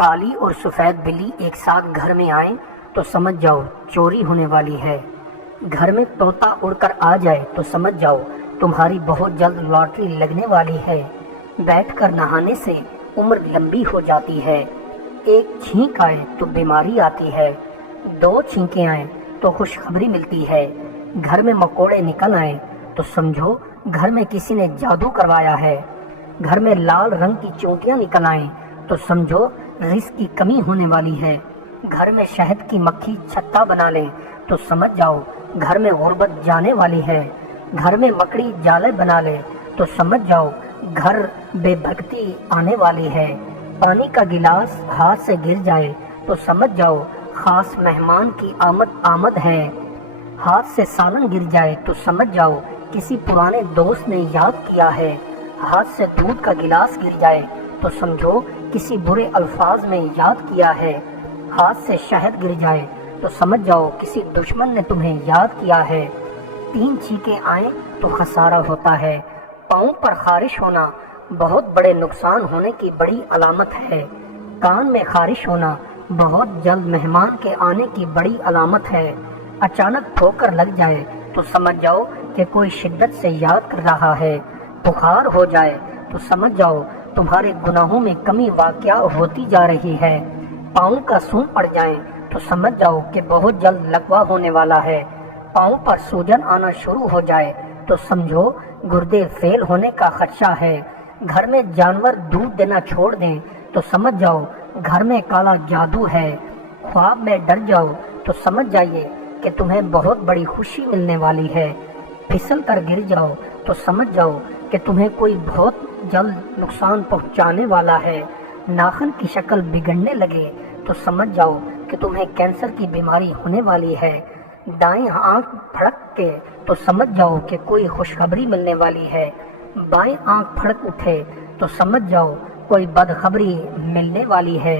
کالی اور سفید بلی ایک ساتھ گھر میں آئیں تو سمجھ جاؤ چوری ہونے والی ہے۔ گھر میں طوطا اڑ کر آ جائے تو سمجھ جاؤ تمہاری بہت جلد لاٹری لگنے والی ہے۔ بیٹھ کر نہانے سے عمر لمبی ہو جاتی ہے۔ ایک چھینک آئے تو بیماری آتی ہے، 2 چھینکیں آئیں تو خوشخبری ملتی ہے۔ گھر میں مکوڑے نکل آئیں تو سمجھو گھر میں کسی نے جادو کروایا ہے۔ گھر میں لال رنگ کی چونٹیاں نکل آئیں تو سمجھو رزق کی کمی ہونے والی ہے۔ گھر میں شہد کی مکھی چھتا بنا لے تو سمجھ جاؤ گھر میں غربت جانے والی ہے۔ گھر میں مکڑی جالے بنا لے تو سمجھ جاؤ گھر بے بھگتی آنے والی ہے۔ پانی کا گلاس ہاتھ سے گر جائے تو سمجھ جاؤ خاص مہمان کی آمد ہے۔ ہاتھ سے سالن گر جائے تو سمجھ جاؤ کسی پرانے دوست نے یاد کیا ہے۔ ہاتھ سے دودھ کا گلاس گر جائے تو سمجھو کسی برے الفاظ میں یاد کیا ہے۔ ہاتھ سے شہد گر جائے تو سمجھ جاؤ کسی دشمن نے تمہیں یاد کیا ہے۔ 3 چھینکیں آئیں تو خسارہ ہوتا ہے۔ پاؤں پر خارش ہونا بہت بڑے نقصان ہونے کی بڑی علامت ہے۔ کان میں خارش ہونا بہت جلد مہمان کے آنے کی بڑی علامت ہے۔ اچانک ٹھوکر لگ جائے تو سمجھ جاؤ کہ کوئی شدت سے یاد کر رہا ہے۔ بخار ہو جائے تو سمجھ جاؤ تمہارے گناہوں میں کمی واقع ہوتی جا رہی ہے۔ پاؤں کا سون پڑ جائیں تو سمجھ جاؤ کہ بہت جلد لکوا ہونے والا ہے۔ پاؤں پر سوجن آنا شروع ہو جائے تو سمجھو گردے فیل ہونے کا خدشہ ہے۔ گھر میں جانور دودھ دینا چھوڑ دیں تو سمجھ جاؤ گھر میں کالا جادو ہے۔ خواب میں ڈر جاؤ تو سمجھ جائیے کہ تمہیں بہت بڑی خوشی ملنے والی ہے۔ پھسل کر گر جاؤ تو سمجھ جاؤ کہ تمہیں کوئی بہت جلد نقصان پہنچانے والا ہے۔ ناخن کی شکل بگڑنے لگے تو سمجھ جاؤ کہ تمہیں کینسر کی بیماری ہونے والی ہے۔ دائیں آنکھ پھڑک کے تو سمجھ جاؤ کہ کوئی خوشخبری ملنے والی ہے۔ بائیں آنکھ پھڑک اٹھے تو سمجھ جاؤ کوئی بدخبری ملنے والی ہے۔